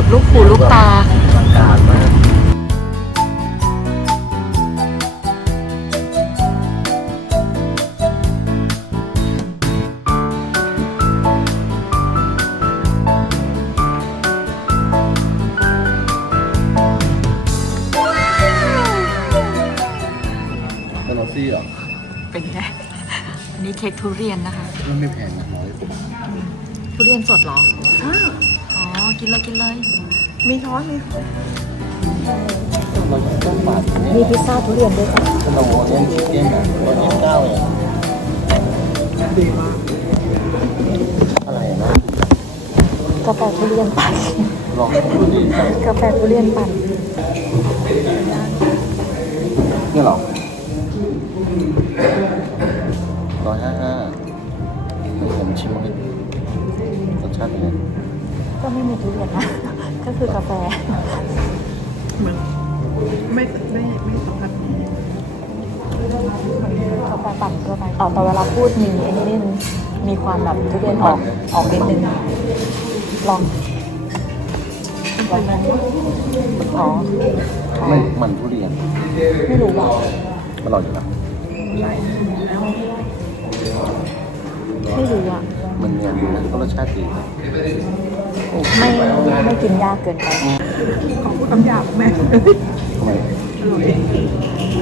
สุดลูกหูลูกตาอากาศมากเป็นโรซี่เหรอเป็นไงอันนี้เค้กทุเรียนนะคะ มันไม่แพงนะร้อยทุเรียนสดเหรออ๋อ กินเลยกินเลย มีช้อนมีเราต้องบาทมีพิซซ่าทุเรียนด้วยจ้ะขนมเล่นชิคเก้นอะตัวยี่สิบเก้าเองดีมากอะไรนะกาแฟทุเรียนปั่นลองดูดิกาแฟทุเรียนปั่นนี่หรอ ก็ไม่มีทุเรียนนะ ก็คือกาแฟเหมือนไม่ไม่ไม่สัมผัสกาแฟปั่นก็ไปอ๋อแต่เวลาพูดมีไอ้นี่นิดนึงมีความแบบทุเรียนออกออกนิดนึงลองลองไหมอ๋ออ๋อไม่มันทุเรียน ไม่รู้ว่ะมันอร่อยอยู่นะไม่รู้อะมันเนียนอยู่นะก็รสชาติดีนะ ไม่ไม่กินยากเกินไป ขอพูดคำหยาบแม่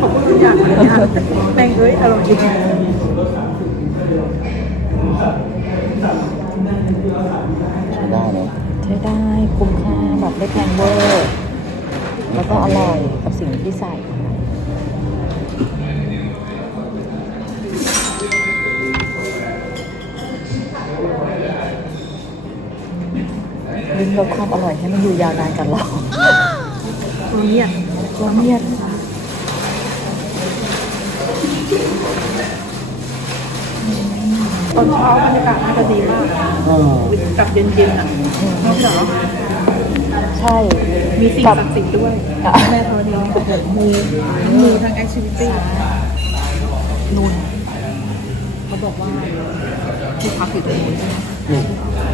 ขอพูดคำหยาบเลยนะแม่งเอ้ยอร่อยจริงใช้ได้นะใช้ได้คุ้มค่าแบบไม่แพงเวอร์ แล้วก็อร่อยกับสิ่งที่ใส่ ลิ้มรสความอร่อยให้มันอยู่ยาวนานกับเราตัวเนี้ยตัวเมียดตอนเช้าบรรยากาศน่าจะดีมากอะเออกับเย็นๆอะนอกจากใช่ มีสิ่งกับศักดิ์สิทธิ์ด้วยกับแม่ธรณีมูมูทางแอคทิวิตี้นุ่นเขาบอกว่าที่พักอยู่ตรงนู้นใช่ไหม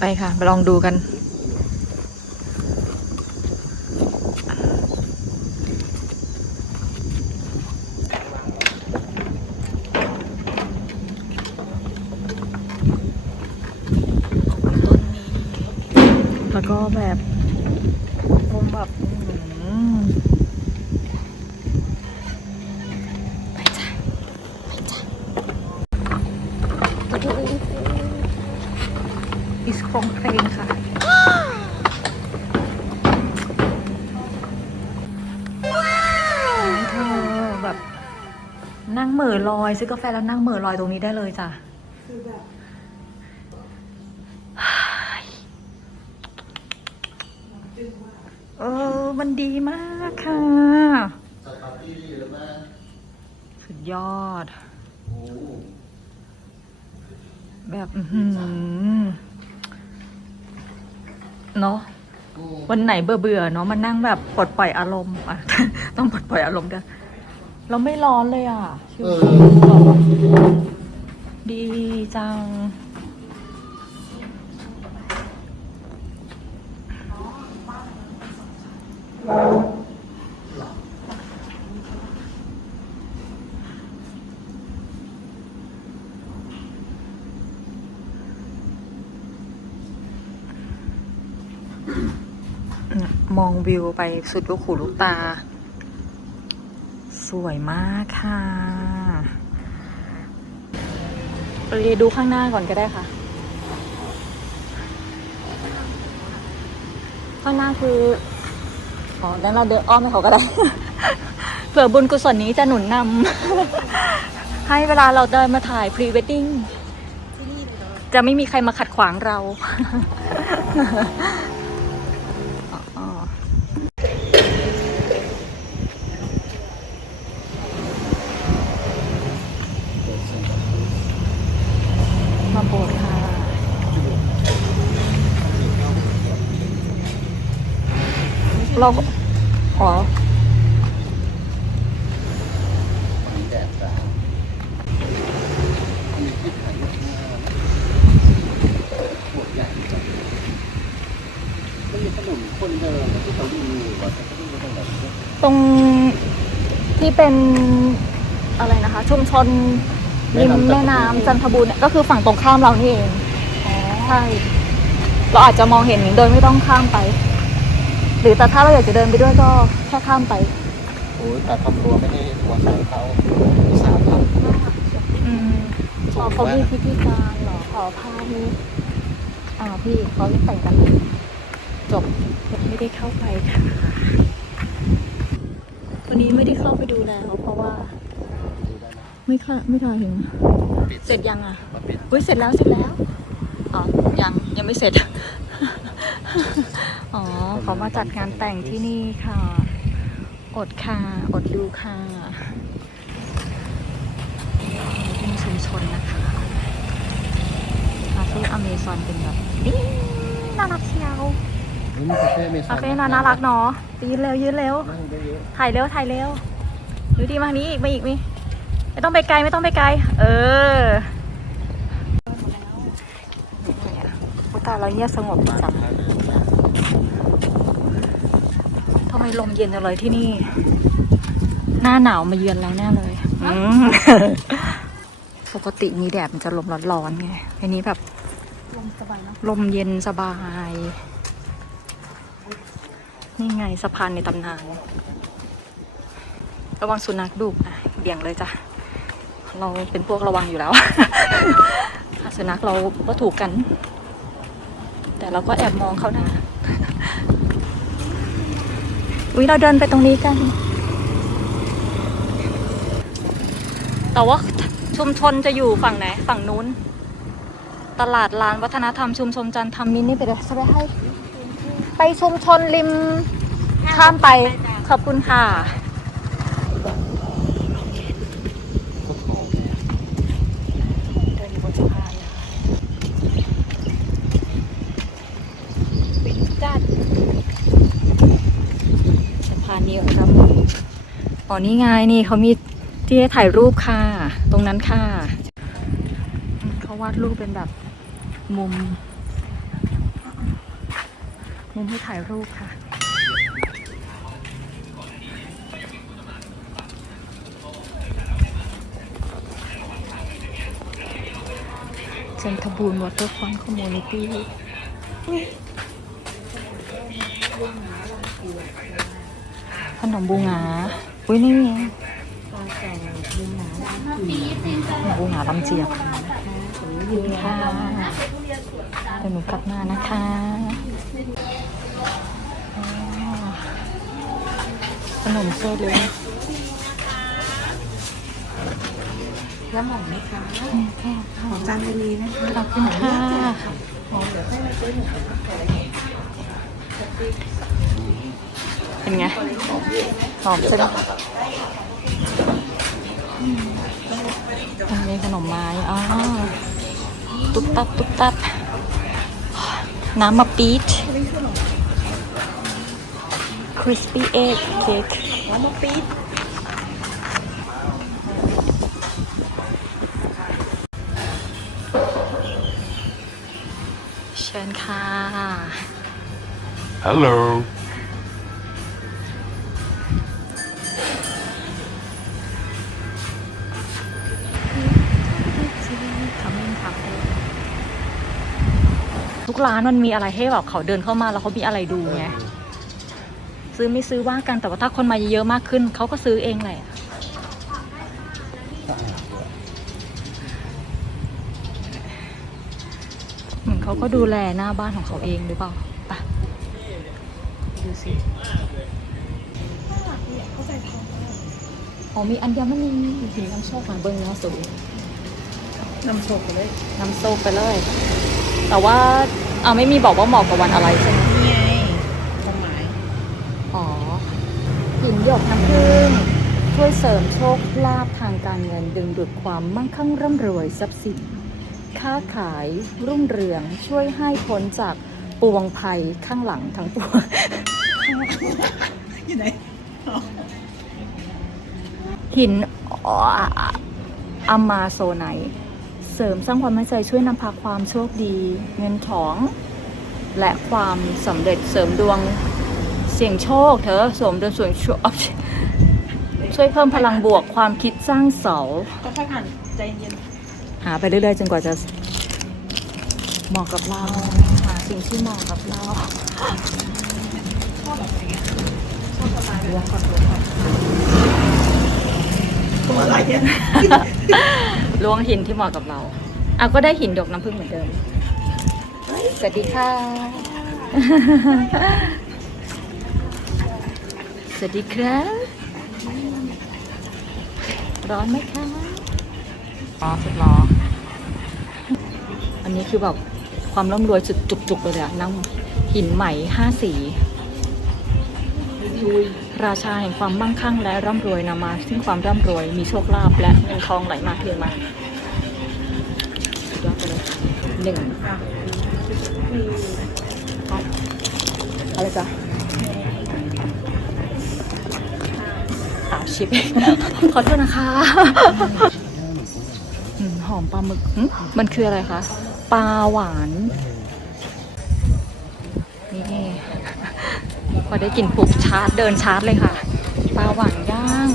ไปค่ะ ไปลองดูกัน แล้วก็แบบมุมแบบอื้อหือไปจ้ะไปจ้ะ อิสโครงเพลงค่ะ เธอแบบ นั่งเหม่อลอย ซื้อกาแฟแล้วนั่งเหม่อลอยตรงนี้ได้เลยจ้ะเออ มันดีมากค่ะสุดยอดแบบ อื้อหือ เนาะวันไหนเบื่อเบื่อๆเนาะมานั่งแบบปลดปล่อยอารมณ์อะ ต้องปลดปล่อยอารมณ์กันเราไม่ร้อนเลยอะชิวเออๆแบบดีจัง วิวไปสุดลูกหูลูกตา สวยมากค่ะไปดูข้างหน้าก่อนก็ได้ค่ะ ข้างหน้าคืออ๋อแล้วเราเดินอ้อมไปเขาก็ได้ เผื่อบุญกุศลนี้จะหนุนนำ ให้เวลาเราเดินมาถ่ายพรีเวดดิ้งจะไม่มีใครมาขัดขวางเรา อ๋อ เปิดเซ็นทรัล เราอ๋อ มีแดดจ้ามีที่ถ่ายรูปข้างหน้าปวดใหญ่จังมันมีขนมคนเดินที่เขาดู ว่าจะต้องไปตรงไหนตรงที่เป็นอะไรนะคะ ชุมชนริมแม่น้ำจันทบูรณ์เนี่ยก็คือฝั่งตรงข้ามเรานี่เองใช่เราอาจจะมองเห็นโดยไม่ต้องข้ามไปห รือแต่ถ้าเราอยากจะเดินไปด้วยก็แค่ข้ามไปโอ้ยแต่ครอบครัวไม่ได้หัวใส่เขาสามพันอืมอ๋อเขามีพิธีการเหรอขอพานี้อ่าพี่เขาแต่งกัน จบยังไม่ได้เข้าไปค่ะ วันนี้ไม่ได้เข้าไปดูแล้ว เพราะว่า ไม่ค่ะไม่ค่ะเห็นปิดเสร็จยังอะมาปิดอุ้ยเสร็จแล้วเสร็จแล้วอ๋อยังยังไม่เสร็จ อ๋อเขามาจัดงานแต่งที่นี่ค่ะ อดค่ะ อดดูค่ะเป็นชุมชนนะคะคาเฟ่อเมซอนเป็นแบบนี่น่ารักเชียวนี่มีคาเฟ่เมซอนคาเฟ่น่าน่ารักเนาะยืนเร็วยืนเร็วนั่งได้เยอะถ่ายเร็วถ่ายเร็วดูดีมากนี้อีกมาอีกมีไม่ต้องไปไกลไม่ต้องไปไกล เอออุยตายเราเงียบสงบจัง ทำไมลมเย็นจังเลยที่นี่ หน้าหนาวมาเยือนแล้วแน่เลยอืมปกติมีแดดมันจะลมร้อนๆไงอันนี้แบบลมสบายเนาะลมเย็นสบาย นี่ไงสะพานในตำนานระวังสุนัขดุอะเบี่ยงเลยจ้ะ เราเป็นพวกระวังอยู่แล้ว สุนัขเราก็ถูกกัน แต่เราก็แอบมองเขานะ อุ้ยเราเดินไปตรงนี้กัน แต่ว่าชุมชนจะอยู่ฝั่งไหน ฝั่งนู้น ตลาดลานวัฒนธรรมชุมชนจันทำมินนี่ไปเลยสบายให้ ไปชุมชนริมข้ามไป ขอบคุณค่ะ เดินอยู่บนสะพานอะปิดจัดสะพานนี้เหรอครับ อ๋อนี่ไงนี่เขามีที่ให้ถ่ายรูปค่ะ ตรงนั้นค่ะ เขาวาดรูปเป็นแบบมุม มุมให้ถ่ายรูปค่ะจันทบูรวอเตอร์ฟอนคอมมูนิตี้ขนมบูงา อุ้ยนี่ไงบูงาลำเจียบค่ะค่ะเดี๋ยวหนูกลับมานะคะอ๋อขนมโซเลยแล้วหอมไหมคะอืมค่ะหอมจานลีนะคะขอบคุณค่ะหอมเดี๋ยวให้มาซื้อหมู เป็นไงหอมใช่ไหมอันนี้ขนมไม้อ๋อตุ๊บตับตุ๊บตับน้ำมะปี๊ด crispy egg cake หอมมะปี๊ดเชิญค่ะ Hello ร้านมันมีอะไรให้แบบเขาเดินเข้ามาแล้วเขามีอะไรดูไงซื้อไม่ซื้อว่ากันแต่ว่าถ้าคนมาเยอะๆมากขึ้นเขาก็ซื้อเองแหละเหมือนเขาก็ดูแลหน้าบ้านของเขาเองหรือเปล่าไปะดูสิอ๋อมีอัญมณีหินน้ำโชคมาเบิ้งแล้วสูงนำโชคไปเลยน้ำโซกไปเลย แต่ว่าเอาไม่มีบอกว่าเหมาะกับวันอะไรใช่ไหมนี่ไงความหมายอ๋อหินหยกน้ำผึ้งช่วยเสริมโชคลาภทางการเงินดึงดูดความมั่งคั่งร่ำรวยทรัพย์สิน ค้าขายรุ่งเรืองช่วยให้พ้นจากปวงภัยข้างหลังทั้งปวง อยู่ไหนหินอ๋ออามาโซไนท์ เสริมสร้างความมั่นใจช่วยนำพาความโชคดี เงินทอง และความสำเร็จเสริมดวงเสี่ยงโชค เธอสวมดวงส่วนช่วยช่วยเพิ่มพลังบวกความคิดสร้างเสรรค์ค่อยๆอ่านใจเย็นหาไปเรื่อยๆจนกว่าจะเหมาะกับเราหาสิ่งที่เหมาะกับเราชอบแบบไหนชอบสไตล์ล้วงก่อนล้ ตัวอะไรเนี่ยล้วงหินที่เหมาะกับเราอะก็ได้หินดอกน้ำผึ้งเหมือนเดิม สวัสดีค่ะ สวัสดีครับ ร้อนไหมคะร้อนสุดร้อนอันนี้คือแบบความร่ำรวยสุดจุกๆเลยอะนั่งหินใหม่ห้าสี ราชาแห่งความมั่งคั่งและร่ำรวยนำมา ซึ่งความร่ำรวยมีโชคลาภและเงินทองไหลมาเทมาสุดยอดไปเลยหนึ่งอะอะไรจ๊ะสามชิปขอโทษนะคะหอมปลาหมึก มันคืออะไรคะ ปลาหวาน พอได้กลินปุ๊บชาร์จเดินชาร์จเลยค่ะปลาหวานย่าง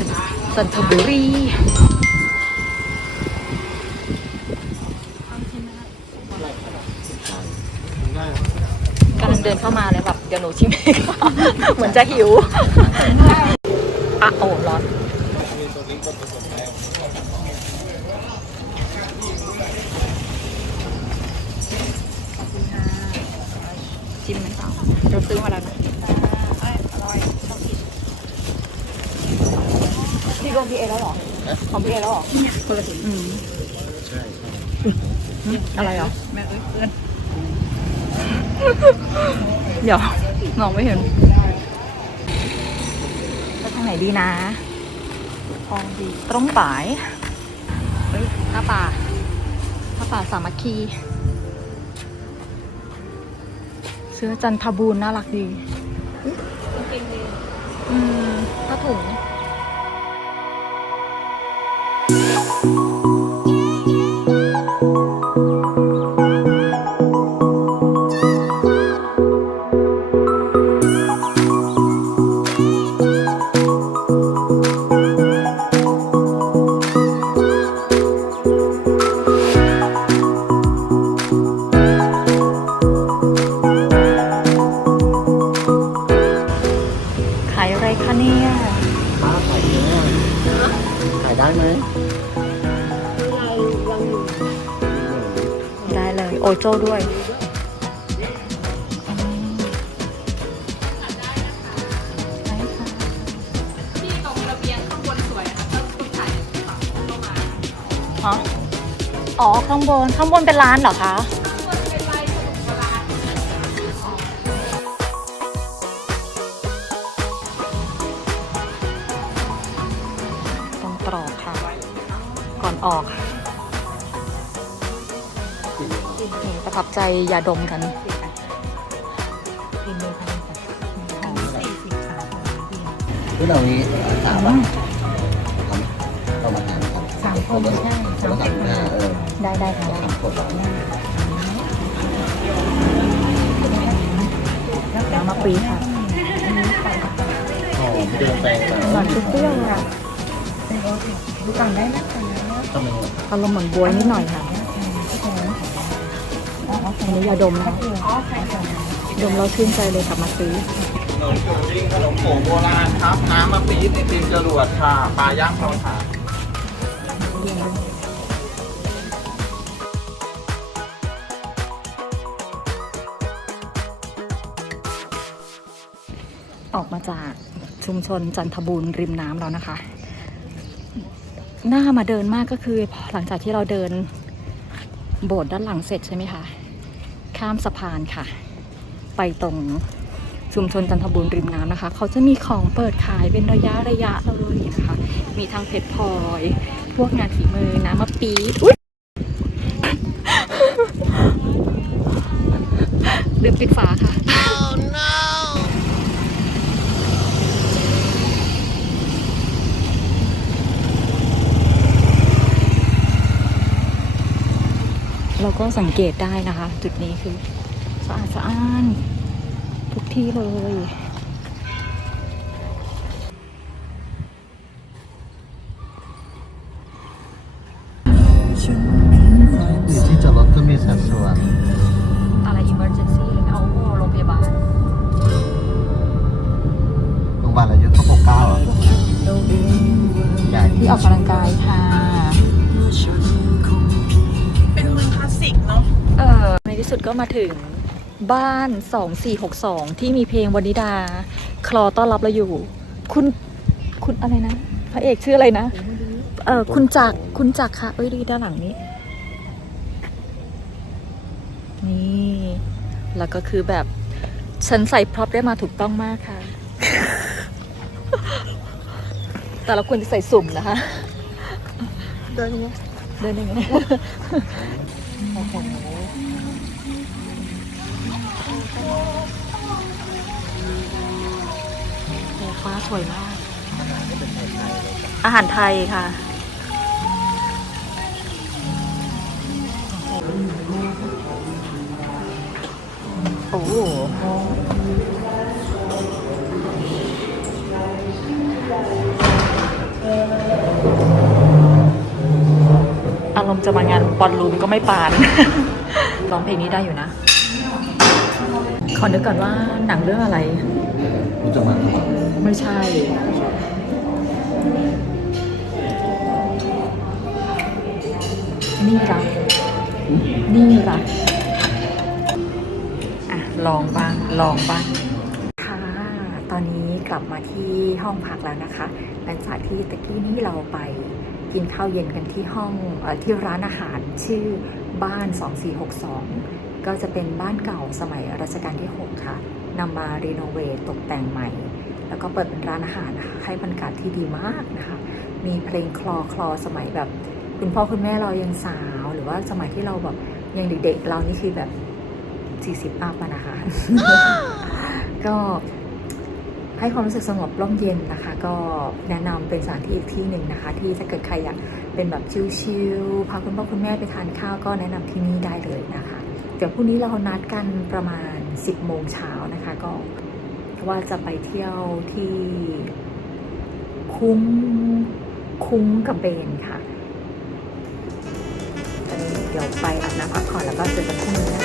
สันทบุรีกำลังเดินเข้ามาเลยแบบเดี๋ยวหนูชิมเองเหมือนจะหิวอะโอ้ร้อนชิมไหมคะเราซื้อมาแล้วนะ พี่ลงพี่เอแล้วเหรอของพี่เอแล้วเหรอคนละสีอืมใช่อะไรเหรอแม่เอ้ยเพื่อนเดี๋ยวมองไม่เห็นไปทางไหนดีนะทองดีตรงป่ายเฮ้ยหน้าป่าหน้าป่าสามัคคีเสื้อจันทบูรณ์น่ารักดีอืมผ้าถุง โอโจ้ด้วยอืมได้ค่ะที่ตรงระเบียงข้างบนสวยนะคะต้องต้องถ่ายฝั่งเข้ามาฮะอ๋อ ข้างบน ข้างบนเป็นร้านเหรอคะต้องตรอกค่ะ ก่อนออกนี่ ประทับใจอย่าดมกันที่เรานี้สามอะเรามาทานกันสามคนใช่สามคนห้าเออได้ได้ค่ะสามคนเราน้ำมะปรีค่ะหอมเดินไปแบบหวานเปรี้ยวๆอะสั่งได้ไหมทำไมอารมณ์เหมือนบวยนิดหน่อยค่ะ อันนี้ยาดมนะคะดมเราชื่นใจเลยกลับมาซื้อขนมโขงดิ้งขนมโขงโบราณครับ น้ำมะปี๊ดไอติมจรวดค่ะปลาย่างเตาถ่านออกมาจากชุมชนจันทบูรณ์ริมน้ำแล้วนะคะ หน้ามาเดินมากก็คือพอหลังจากที่เราเดินโบสถ์ด้านหลังเสร็จใช่ไหมคะ ข้ามสะพานค่ะ ไปตรงชุมชนจันทบุรีริมน้ำนะคะ เขาจะมีของเปิดขายเป็นระยะระยะเลยนะคะ มีทั้งเพชรพลอย พวกงานฝีมือน้ำมะปี๊ดอุ๊ยลืมปิดฝาค่ะ ก็สังเกตได้นะคะ จุดนี้คือสะอาดสะอ้านทุกที่เลยที่จอดรถก็มีสัดส่วน มาถึงบ้าน 2462 ที่มีเพลงวนิดา คลอต้อนรับเราอยู่ คุณคุณอะไรนะ พระเอกชื่ออะไรนะ เออคุณจักรคุณจักรค่ะ เอ้ยดูด้านหลังนี้ นี่ แล้วก็คือแบบ ฉันใส่พร็อพได้มาถูกต้องมากค่ะ แต่เราควรจะใส่สุ่มนะคะเดินอย่างเงี้ยเดินยังไงโอ้โห โอ้ฟ้าสวยมาก อาหารไทยค่ะโอ้โหอารมณ์จะมางานบอลลูนก็ไม่ปาน ร้องเพลงนี้ได้อยู่นะ อนึกก่อนว่าหนังเรื่องอะไร รู้จักไหมไม่ใช่ นี่รักนี่รักอะ ลองบ้าง ลองบ้าง ค่ะ ตอนนี้กลับมาที่ห้องพักแล้วนะคะ หลังจากที่ตะกี้นี้เราไปกินข้าวเย็นกันที่ห้องเออที่ร้านอาหารชื่อบ้าน 2462 ก็จะเป็นบ้านเก่าสมัยรัชกาลที่ 6 ค่ะนำมารีโนเวทตกแต่งใหม่ แล้วก็เปิดเป็นร้านอาหารนะคะให้บรรยากาศที่ดีมากนะคะ มีเพลงคลอคลอสมัยแบบคุณพ่อคุณแม่เรายังสาว หรือว่าสมัยที่เราแบบยังเด็กๆ เรานี่คือแบบ 40อัพนะคะ ก็ให้ความรู้สึกสงบร่มเย็นนะคะ ก็แนะนำเป็นสถานที่อีกที่หนึ่งนะคะ ที่ถ้าเกิดใครอยากเป็นแบบชิลๆพาคุณพ่อคุณแม่ไปทานข้าวก็แนะนำที่นี่ได้เลยนะคะ ดี๋ยวพรุ่งนี้เรานัดกันประมาณ 10 โมงเช้านะคะ ก็ว่าจะไปเที่ยวที่คุ้งคุ้งกระเบนค่ะ เดี๋ยวไปอาบน้ำพักผ่อนแล้วก็เจอกันพรุ่งนี้นะ